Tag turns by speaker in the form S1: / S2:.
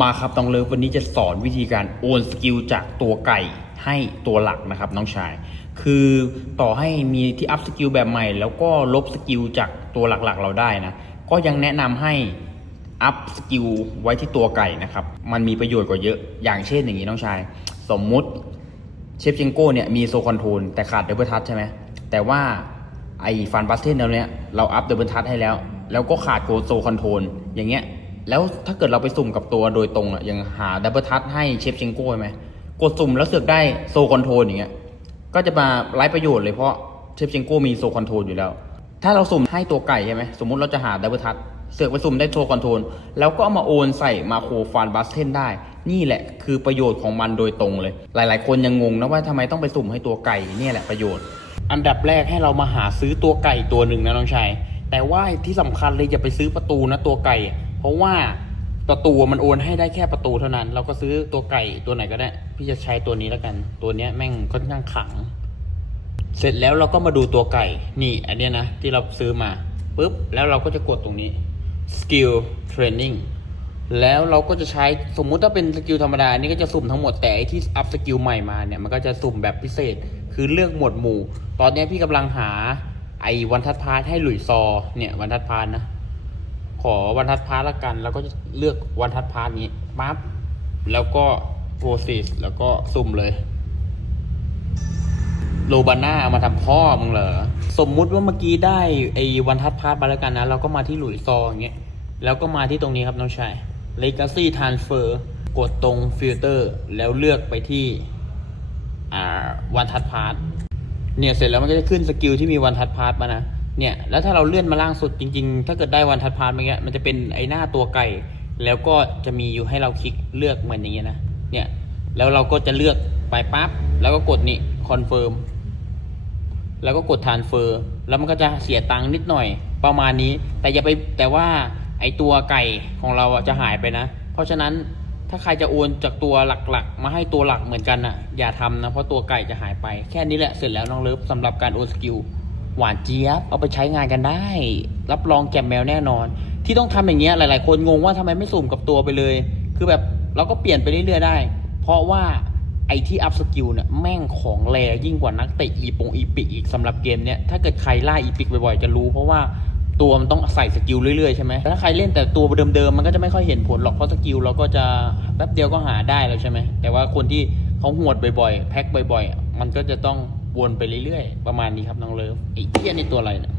S1: มาครับน้องเลิฟวันนี้จะสอนวิธีการโอนสกิลจากตัวไก่ให้ตัวหลักนะครับน้องชาย คือต่อให้มีที่อัพสกิลแบบใหม่ แล้วก็ลบสกิลจากตัวหลักๆ เราได้นะ ก็ยังแนะนำให้อัพสกิลไว้ที่ตัวไก่นะครับ มันมีประโยชน์กว่าเยอะ อย่างเช่นอย่างนี้น้องชาย สมมุติเชฟเชงโก้เนี่ยมีโซคอนโทรลแต่ขาดเดบเบิทัชใช่ไหมแต่ว่าไอ้ฟันบัสเทนเราเนี่ยเราอัพเดบเบิทัชให้แล้ว แล้วก็ขาดโกโซคอนโทรลอย่างเงี้ย แล้วถ้าเกิดเราไปสุ่มกับตัวโดยตรงอะยังหาดับเบิลทัชให้เชฟเชงโก้ไหมกดสุ่มแล้วเสือกได้โซคอนโทรลอย่างเงี้ยก็จะมาไร้ประโยชน์เลยเพราะเชฟเชงโก้มีโซคอนโทรลอยู่แล้ว ถ้าเราสุ่มให้ตัวไก่ใช่ไหมสมมุติเราจะหาดับเบิลทัชเสือกไปสุ่มได้โชว์คอนโทรลแล้วก็เอามาโอนใส่มาโครฟานบัสเทนได้ นี่แหละคือประโยชน์ของมันโดยตรงเลย หลาย ๆ คนยังงงนะว่าทำไมต้องไปสุ่มให้ตัวไก่เนี่ยแหละประโยชน์ อันดับแรกให้เรามาหาซื้อตัวไก่ตัวหนึ่งนะน้องชายแต่ว่าที่สำคัญเลยอย่าไปซื้อประตูนะตัวไก่ เพราะว่าประตูมันโอนให้ได้แค่ประตูเท่านั้น เราก็ซื้อตัวไก่ตัวไหนก็ได้ พี่จะใช้ตัวนี้แล้วกัน ตัวเนี้ยแม่งค่อนข้างขัง เสร็จแล้วเราก็มาดูตัวไก่ นี่อันเนี้ยนะที่เราซื้อมาปุ๊บแล้วเราก็จะกดตรงนี้ skill training แล้วเราก็จะใช้สมมุติถ้าเป็นสกิลธรรมดา นี่ก็จะสุ่มทั้งหมดแต่ไอที่อัพสกิลใหม่มาเนี่ย มันก็จะสุ่มแบบพิเศษ คือเลือกหมวดหมู่ ตอนนี้พี่กำลังหาไอวันทัดพาร์ทให้หลุยซอ เนี่ยวันทัดพาร์ทนะ ขอวันทัดพาร์ทละกัน แล้วก็เลือกวันทัดพาร์ทนี้ปั๊บแล้วก็ process แล้วก็สุ่มเลยโลบาน่าเอามาทำพ่อมึงเหรอ สมมุติว่าเมื่อกี้ได้ไอ้วันทัดพาร์ทมาแล้วกันนะ เราก็มาที่หลุยซออย่างเงี้ย แล้วก็มาที่ตรงนี้ครับน้องชาย Legacy Transfer กดตรงฟิลเตอร์แล้วเลือกไปที่อ่าวันทัดพาร์ทเนี่ยเสร็จแล้วมันก็จะขึ้นสกิลที่มีวันทัดพาร์ทมานะ เนี่ย แล้วถ้าเราเลื่อนมาล่างสุดจริงๆ ถ้าเกิดได้วันทัดพาร์ทมาเงี้ย มันจะเป็นไอหน้าตัวไก่ แล้วก็จะมีอยู่ให้เราคลิกเลือกเหมือนอย่างเงี้ยนะ เนี่ย แล้วเราก็จะเลือกไปปั๊บ แล้วก็กดนี่คอนเฟิร์ม แล้วก็กดทานเฟอร์ แล้วมันก็จะเสียตังค์นิดหน่อย ประมาณนี้ แต่อย่าไป แต่ว่าไอตัวไก่ของเราจะหายไปนะ เพราะฉะนั้นถ้าใครจะโอนจากตัวหลักๆ มาให้ตัวหลักเหมือนกันอะอย่าทำนะ เพราะตัวไก่จะหายไป แค่นี้แหละ เสร็จแล้วน้องเลิฟสำหรับการโอนสกิล หวานเจี๊ยบเอาไปใช้งานกันได้ รับรองแจ่มแมวแน่นอน ที่ต้องทำอย่างเงี้ยหลาย ๆ คนงงว่าทำไมไม่สุ่มกับตัวไปเลย คือแบบเราก็เปลี่ยนไปเรื่อยๆได้ เพราะว่าไอ้ที่อัพสกิลเนี่ยแม่งของแรยิ่งกว่านักเตะอีปงอีปิกอีกสำหรับเกมเนี้ยถ้าเกิดใครล่าอีปิกบ่อยๆจะรู้ เพราะว่าตัวมันต้องใส่สกิลเรื่อยๆใช่ไหมถ้าใครเล่นแต่ตัวเดิมๆมันก็จะไม่ค่อยเห็นผลหรอกเพราะสกิลเราก็จะแป๊บเดียวก็หาได้แล้วใช่ไหมแต่ว่าคนที่เขาหวดบ่อยๆ แพ็คบ่อย ๆ มันก็จะต้อง วนไปเรื่อยๆ ประมาณนี้ครับน้องเลิฟไอ้เทียนในตัวอะไรเนี่ย